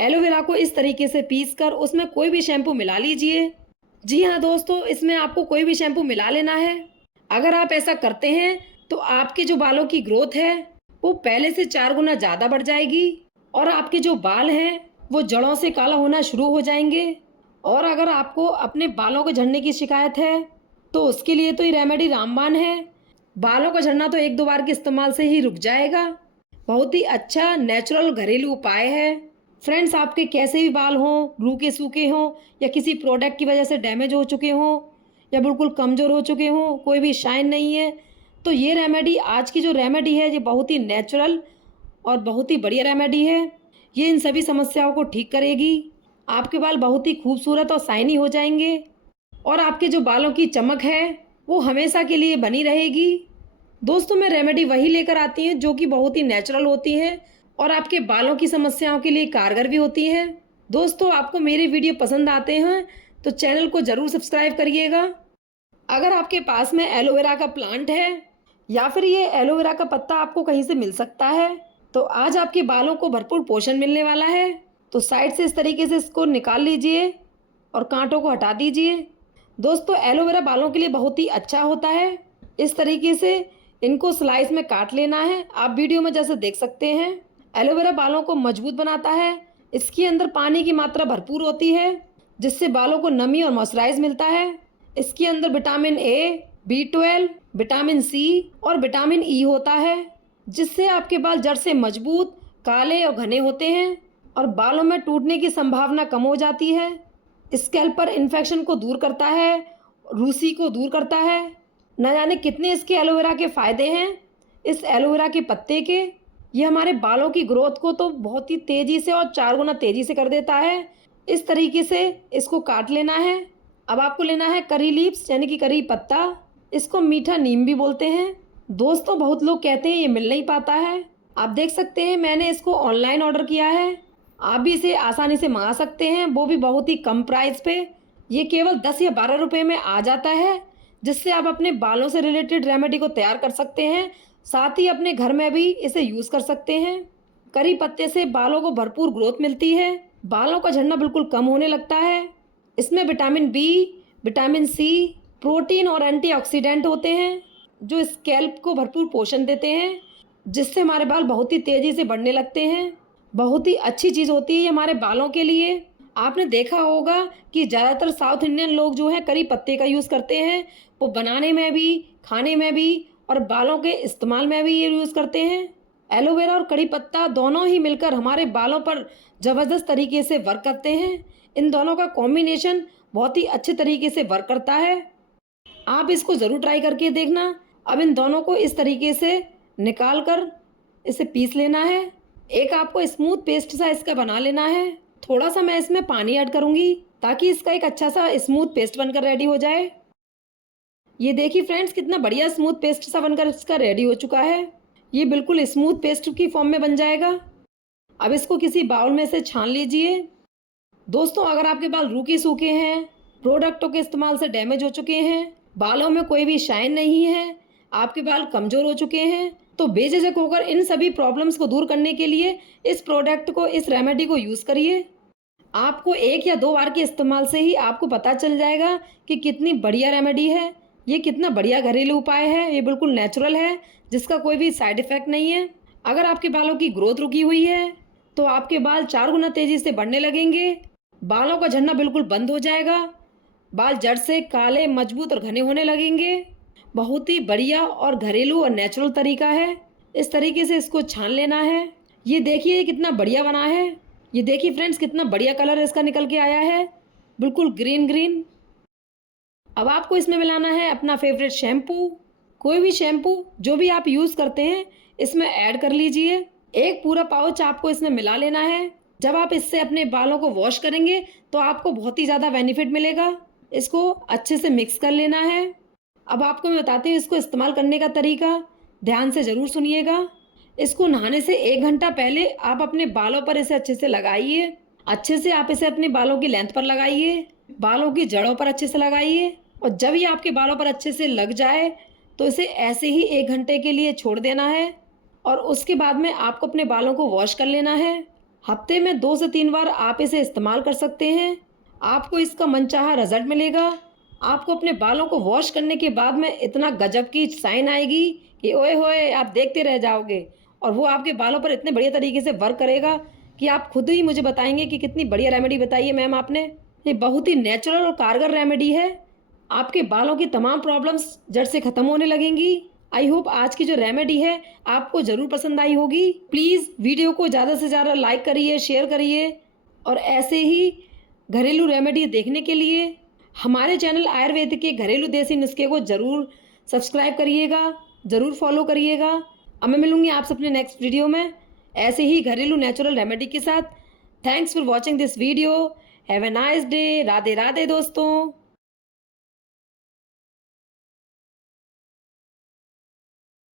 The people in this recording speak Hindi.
एलोवेरा को इस तरीके से पीस कर उसमें कोई भी शैम्पू मिला लीजिए। जी हाँ दोस्तों, इसमें आपको कोई भी शैम्पू मिला लेना है। अगर आप ऐसा करते हैं तो आपके जो बालों की ग्रोथ है वो पहले से 4 गुना ज़्यादा बढ़ जाएगी और आपके जो बाल हैं वो जड़ों से काला होना शुरू हो जाएंगे। और अगर आपको अपने बालों के झड़ने की शिकायत है तो उसके लिए तो ये रेमेडी रामबाण है। बालों का झड़ना तो 1-2 बार के इस्तेमाल से ही रुक जाएगा। बहुत ही अच्छा नेचुरल घरेलू उपाय है। फ्रेंड्स, आपके कैसे भी बाल हों, रूखे सूखे हों या किसी प्रोडक्ट की वजह से डैमेज हो चुके हों या बिल्कुल कमज़ोर हो चुके हों, कोई भी शाइन नहीं है, तो ये रेमेडी, आज की जो रेमेडी है, ये बहुत ही नेचुरल और बहुत ही बढ़िया रेमेडी है। ये इन सभी समस्याओं को ठीक करेगी। आपके बाल बहुत ही खूबसूरत और शाइनी हो जाएंगे और आपके जो बालों की चमक है वो हमेशा के लिए बनी रहेगी। दोस्तों, मैं रेमेडी वही लेकर आती हूँ जो कि बहुत ही नेचुरल होती हैं और आपके बालों की समस्याओं के लिए कारगर भी होती हैं। दोस्तों, आपको मेरे वीडियो पसंद आते हैं तो चैनल को ज़रूर सब्सक्राइब करिएगा। अगर आपके पास में एलोवेरा का प्लांट है या फिर ये एलोवेरा का पत्ता आपको कहीं से मिल सकता है तो आज आपके बालों को भरपूर पोषण मिलने वाला है। तो साइड से इस तरीके से इसको निकाल लीजिए और कांटों को हटा दीजिए। दोस्तों, एलोवेरा बालों के लिए बहुत ही अच्छा होता है। इस तरीके से इनको स्लाइस में काट लेना है। आप वीडियो में जैसे देख सकते हैं, एलोवेरा बालों को मजबूत बनाता है। इसके अंदर पानी की मात्रा भरपूर होती है जिससे बालों को नमी और मॉइस्चराइज मिलता है। इसके अंदर vitamin A, B12, vitamin C और विटामिन ई होता है जिससे आपके बाल जड़ से मजबूत, काले और घने होते हैं और बालों में टूटने की संभावना कम हो जाती है। स्कैल्प पर इन्फेक्शन को दूर करता है, रूसी को दूर करता है। न जाने कितने इसके एलोवेरा के फ़ायदे हैं। इस एलोवेरा के पत्ते के, ये हमारे बालों की ग्रोथ को तो बहुत ही तेज़ी से और 4 गुना तेज़ी से कर देता है। इस तरीके से इसको काट लेना है। अब आपको लेना है करी लीव्स यानी कि करी पत्ता। इसको मीठा नीम भी बोलते हैं। दोस्तों, बहुत लोग कहते हैं ये मिल नहीं पाता है। आप देख सकते हैं मैंने इसको ऑनलाइन ऑर्डर किया है। आप भी इसे आसानी से मंगा सकते हैं, वो भी बहुत ही कम प्राइस पे। ये केवल 10 या 12 रुपए में आ जाता है जिससे आप अपने बालों से रिलेटेड रेमेडी को तैयार कर सकते हैं। साथ ही अपने घर में भी इसे यूज़ कर सकते हैं। करी पत्ते से बालों को भरपूर ग्रोथ मिलती है, बालों का झड़ना बिल्कुल कम होने लगता है। इसमें vitamin B, vitamin C, protein और एंटीऑक्सीडेंट होते हैं जो स्कैल्प को भरपूर पोषण देते हैं जिससे हमारे बाल बहुत ही तेज़ी से बढ़ने लगते हैं। बहुत ही अच्छी चीज़ होती है ये हमारे बालों के लिए। आपने देखा होगा कि ज़्यादातर साउथ इंडियन लोग जो हैं करी पत्ते का यूज़ करते हैं। वो बनाने में भी, खाने में भी और बालों के इस्तेमाल में भी ये यूज़ करते हैं। एलोवेरा और कड़ी पत्ता दोनों ही मिलकर हमारे बालों पर ज़बरदस्त तरीके से वर्क करते हैं। इन दोनों का कॉम्बिनेशन बहुत ही अच्छे तरीके से वर्क करता है। आप इसको ज़रूर ट्राई करके देखना। अब इन दोनों को इस तरीके से निकाल कर इसे पीस लेना है। एक आपको स्मूथ पेस्ट सा इसका बना लेना है। थोड़ा सा मैं इसमें पानी ऐड करूँगी ताकि इसका एक अच्छा सा स्मूथ पेस्ट बनकर रेडी हो जाए। ये देखिए फ्रेंड्स, कितना बढ़िया स्मूथ पेस्ट सा बनकर इसका रेडी हो चुका है। ये बिल्कुल स्मूथ पेस्ट की फॉर्म में बन जाएगा। अब इसको किसी बाउल में से छान लीजिए। दोस्तों, अगर आपके बाल रूखे सूखे हैं, प्रोडक्टों के इस्तेमाल से डैमेज हो चुके हैं, बालों में कोई भी शाइन नहीं है, आपके बाल कमज़ोर हो चुके हैं, तो बेझिझक होकर इन सभी प्रॉब्लम्स को दूर करने के लिए इस प्रोडक्ट को, इस रेमेडी को यूज़ करिए। आपको 1 या 2 बार के इस्तेमाल से ही आपको पता चल जाएगा कि कितनी बढ़िया रेमेडी है, ये कितना बढ़िया घरेलू उपाय है। ये बिल्कुल नेचुरल है जिसका कोई भी साइड इफ़ेक्ट नहीं है। अगर आपके बालों की ग्रोथ रुकी हुई है तो आपके बाल 4 गुना तेज़ी से बढ़ने लगेंगे। बालों का झड़ना बिल्कुल बंद हो जाएगा। बाल जड़ से काले, मजबूत और घने होने लगेंगे। बहुत ही बढ़िया और घरेलू और नेचुरल तरीका है। इस तरीके से इसको छान लेना है। ये देखिए ये कितना बढ़िया बना है। ये देखिए फ्रेंड्स, कितना बढ़िया कलर इसका निकल के आया है, बिल्कुल ग्रीन ग्रीन। अब आपको इसमें मिलाना है अपना फेवरेट शैम्पू। कोई भी शैम्पू जो भी आप यूज़ करते हैं इसमें ऐड कर लीजिए। एक पूरा पाउच आपको इसमें मिला लेना है। जब आप इससे अपने बालों को वॉश करेंगे तो आपको बहुत ही ज़्यादा बेनिफिट मिलेगा। इसको अच्छे से मिक्स कर लेना है। अब आपको मैं बताती हूँ इसको इस्तेमाल करने का तरीका, ध्यान से ज़रूर सुनिएगा। इसको नहाने से 1 घंटा पहले आप अपने बालों पर इसे अच्छे से लगाइए। अच्छे से आप इसे अपने बालों की लेंथ पर लगाइए, बालों की जड़ों पर अच्छे से लगाइए और जब ये आपके बालों पर अच्छे से लग जाए तो इसे ऐसे ही 1 घंटे के लिए छोड़ देना है और उसके बाद में आपको अपने बालों को वॉश कर लेना है। हफ्ते में 2 से 3 बार आप इसे इस्तेमाल कर सकते हैं। आपको इसका मनचाहा रिजल्ट मिलेगा। आपको अपने बालों को वॉश करने के बाद में इतना गजब की शाइन आएगी कि ओए होए आप देखते रह जाओगे, और वो आपके बालों पर इतने बढ़िया तरीके से वर्क करेगा कि आप खुद ही मुझे बताएंगे कि कितनी बढ़िया रेमेडी बताई है मैम आपने। ये बहुत ही नेचुरल और कारगर रेमेडी है। आपके बालों की तमाम प्रॉब्लम्स जड़ से खत्म होने लगेंगी। आई होप आज की जो रेमेडी है आपको ज़रूर पसंद आई होगी। प्लीज़ वीडियो को ज़्यादा से ज़्यादा लाइक करिए, शेयर करिए, और ऐसे ही घरेलू रेमेडी देखने के लिए हमारे चैनल आयुर्वेद के घरेलू देसी नुस्खे को ज़रूर सब्सक्राइब करिएगा, ज़रूर फॉलो करिएगा। अब मैं मिलूँगी आपसे अपने नेक्स्ट वीडियो में ऐसे ही घरेलू नेचुरल रेमेडी के साथ। Thanks for watching this video. Have a nice day. Radhe Radhe दोस्तों।